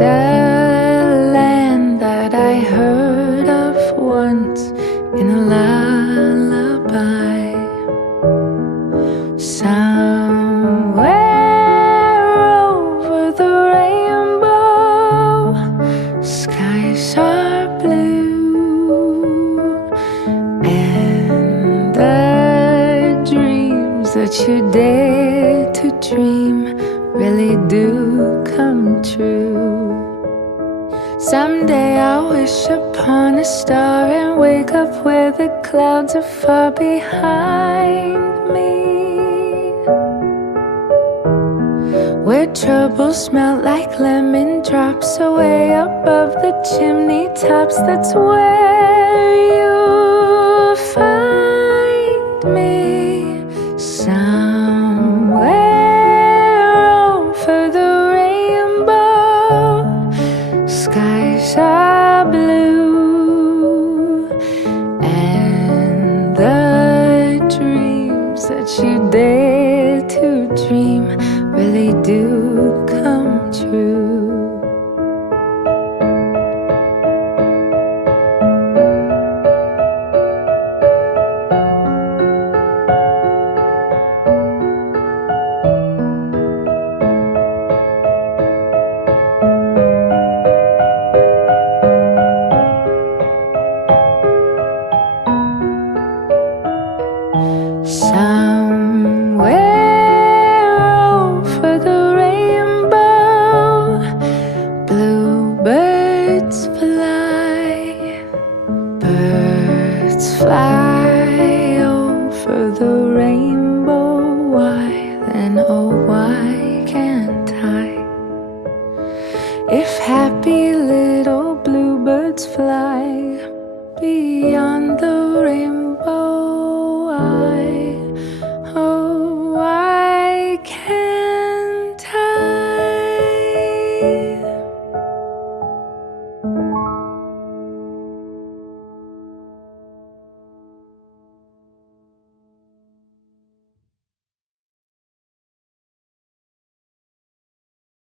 land that I heard of once in a lullaby. Somewhere over the rainbow, skies are blue, and the dreams that you dare to dream really do come true. Someday I'll wish upon a star and wake up where the clouds are far behind me, where troubles melt like lemon drops away above the chimney tops. That's where you'll find me. Skies are blue, and the dreams that you dare to dream really do come true. Somewhere over the rainbow, bluebirds fly, birds fly over the rainbow.